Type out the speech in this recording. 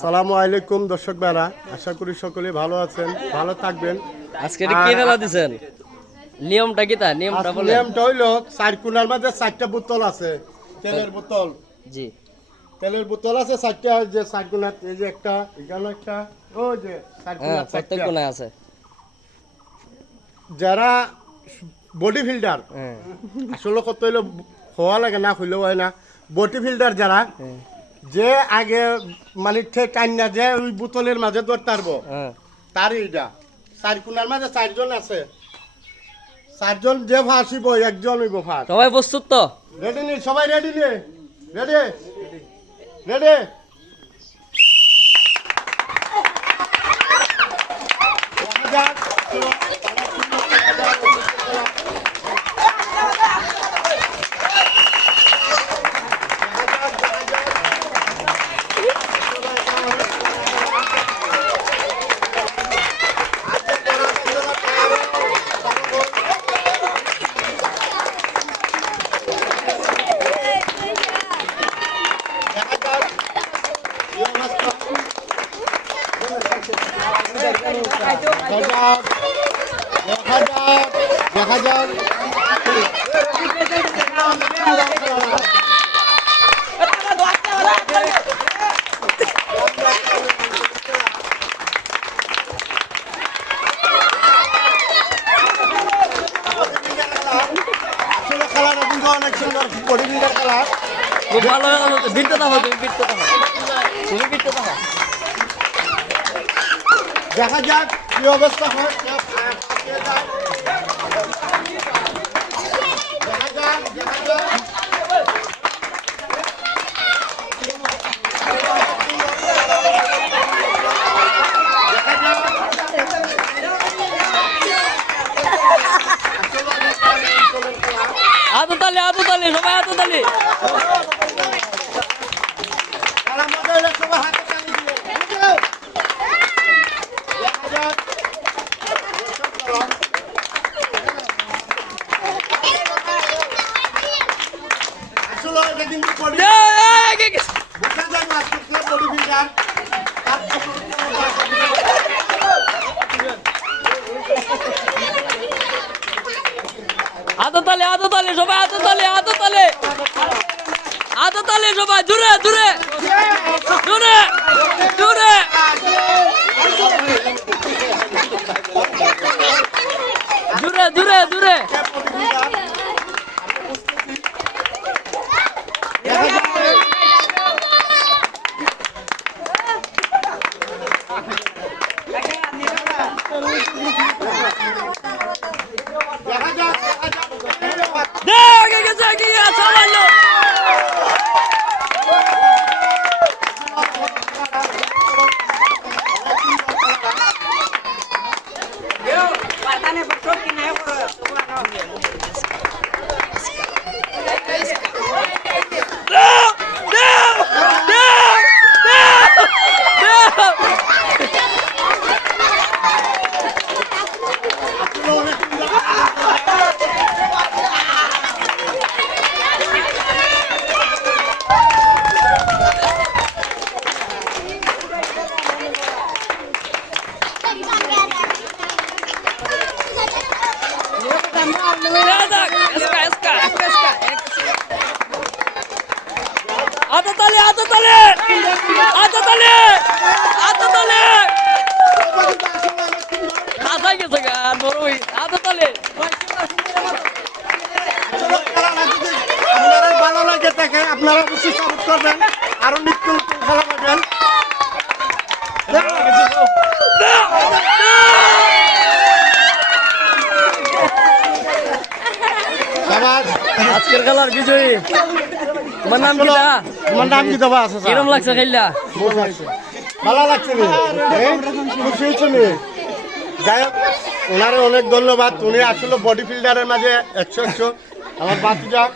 আসসালামু আলাইকুম দর্শক ভাইরা, আশা করি সকলে ভালো আছেন, ভালো থাকবেন। আজকে এটা কি খেলা দিছেন? নিয়মটা কি তা? নিয়মটা বলেন। নিয়মটা হইলো চার কোণার মাঝে চারটা বোতল আছে, তেলের বোতল। জি। তেলের বোতল আছে চারটা, যে চার কোণার, এই যে একটা, এখানে একটা, ওই যে চার হ্যাঁ, কোণার প্রত্যেক চারটা। কোণায় আছে। যারা বডি ফিল্ডার, হ্যাঁ। আসলে কত হইলো হওয়া লাগে না, হইলেও হয় না। বডি ফিল্ডার যারা, হ্যাঁ। যে আগে মানে টাইনা যে ওই বোতলের মাঝে ধরতে পারবো, হ্যাঁ। তার এইটা চার কোণার মাঝে চারজন আছে, চারজন যে ফাঁসিব একজন হইব ফাঁস। সবাই প্রস্তুত তো? রেডি নি? সবাই রেডি নি? Ready ready. দেখা যাক খেলাটা কিন্তু অনেক সুন্দর, বডি বিল্ডার খেলা। খুব ভালো বিটতে থাকো, তুমি বিটতে থাকো, তুমি বিটতে থাকো। দেখা যাক কি অবস্থা হয়। দেখা যাক, দেখা যাক। আতো তালি, আতো তালি, সবাই আতো তালি। খেলার মধ্যে হলে সবাই হাতে তালি দিবে। দেখা যাক। আসলে এটা কিন্তু বডি, বোঝা যায় না আজকে বডি বিল্ডার। আতো তালি, আতো তালি, সবাই আতো তালি, আতো তালি, আতো তালি, সবাই দূরে দূরে দূরে দূরে দূরে দূরে দূরে। দেখা যাক, দেখা যাক। দে, আগে গেছে, আগে গেছে, চালালো। আতো তালে, আতো তালে, আতো তালে, আতো তালে। আসাই গেছে গা, নরওই। আতো তালে। আপনারা ভালো লাগে থাকে, আপনারা অবশ্যই সাপোর্ট করবেন, আরো নিত্য নতুন খেলা পাবেন। আজকের খেলার বিজয়ী তোমার নাম কি দা? তোমার নাম কি দেওয়া আছে? কিরম লাগছে খেললা? ভালো লাগছে নি? খুশি হয়েছে নি? যাই হোক, ওনারে অনেক ধন্যবাদ। উনি আসলে বডি ফিল্ডারের মাঝে 100 আমার বাতি যাক।